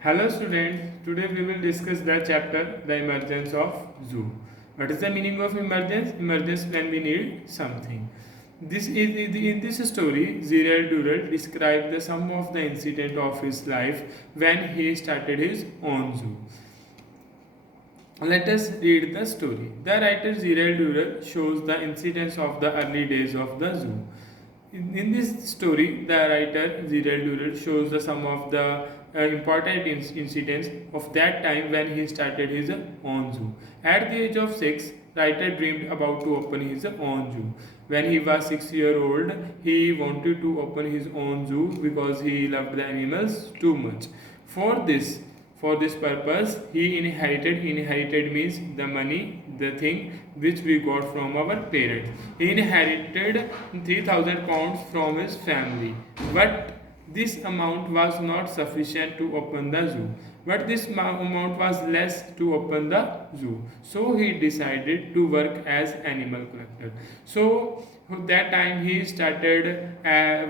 Hello students, today we will discuss the chapter The Emergence of Zoo. What is the meaning of emergence? Emergence when we need something. In this story, Zirel Dural describes the sum of the incident of his life when he started his own zoo. Let us read the story. The writer Zirel Dural shows the incidents of the early days of the zoo. In this story, the writer Zirel Dural shows the some of the important incidents of that time when he started his own zoo. At the age of 6, writer dreamed about to open his own zoo. When he was 6 years old, he wanted to open his own zoo because he loved the animals too much. For this purpose, he inherited means the money, the thing which we got from our parents. He inherited 3,000 pounds from his family. But this amount was not sufficient to open the zoo. But this amount was less to open the zoo. So he decided to work as animal collector. So that time he started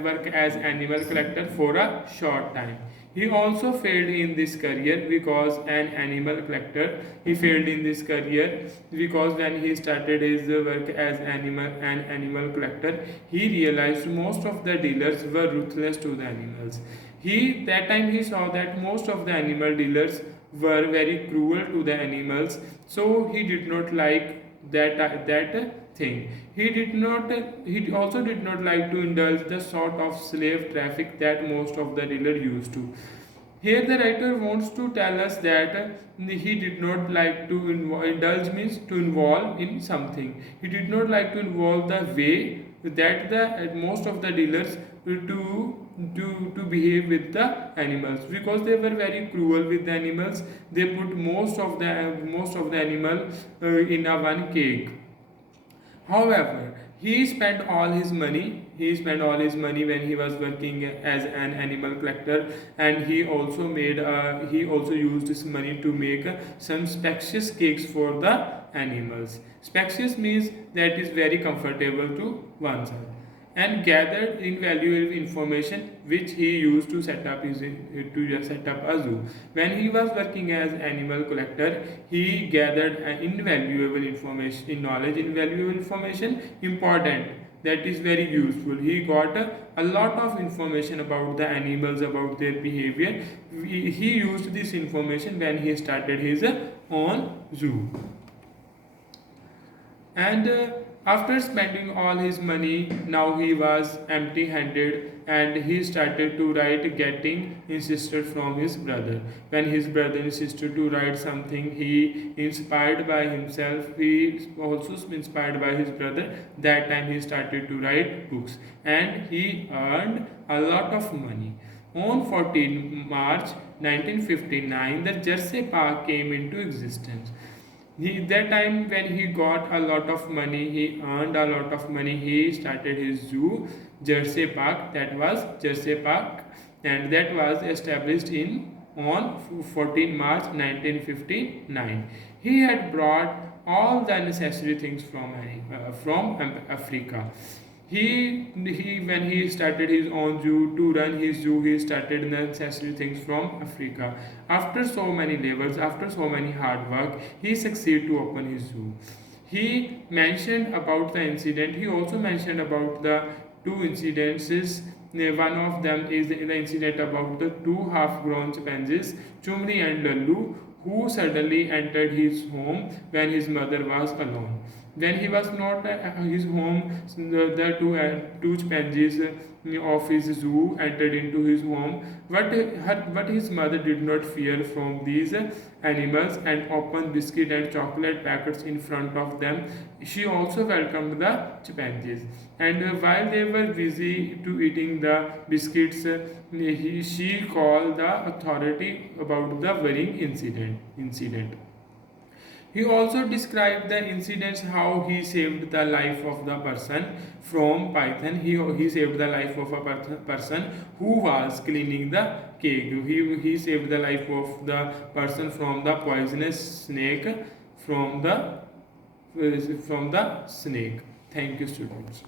work as animal collector for a short time. He also failed in this career because an animal collector. He failed in this career because when he started his work as an animal collector, he realized most of the dealers were ruthless to the animals. That time he saw that most of the animal dealers were very cruel to the animals, so he did not like that thing. He also did not like to indulge the sort of slave traffic that most of the dealer used to. Here the writer wants to tell us that he did not like to indulge means to involve in something. He did not like to involve the way that the most of the dealers to behave with the animals, because they were very cruel with the animals. They put most of the animal in a one cage. However, he spent all his money. He spent all his money when he was working as an animal collector, and he also used his money to make some spacious cakes for the animals. Spacious means that is very comfortable to oneself, and gathered invaluable information which he used to set up a zoo. When he was working as animal collector, he gathered invaluable information important, that is very useful. He got a lot of information about the animals, about their behavior. He used this information when he started his own zoo. And after spending all his money, now he was empty handed, and he started to write, getting insisted from his brother. When his brother insisted to write something, he inspired by himself, he also inspired by his brother. That time he started to write books, and he earned a lot of money. On 14 March 1959, the Jersey Park came into existence. That time when he got a lot of money, he earned a lot of money, he started his zoo, Jersey Park. That was Jersey Park, and that was established on 14 March 1959. He had brought all the necessary things from Africa. When he started his own zoo, to run his zoo, he started the necessary things from Africa. After so many labors, after so many hard work, he succeeded to open his zoo. He mentioned about the incident. He also mentioned about the two incidences. One of them is the incident about the two half-grown chimpanzees, Chumli and Lallu, who suddenly entered his home when his mother was alone. When he was not at his home, the two chimpanzees of his zoo entered into his home. But his mother did not fear from these animals and opened biscuit and chocolate packets in front of them. She also welcomed the chimpanzees. And while they were busy to eating the biscuits, she called the authority about the worrying incident. He also described the incidents how he saved the life of the person from python. He saved the life of a person who was cleaning the cake. He saved the life of the person from the poisonous snake from the snake. Thank you, students.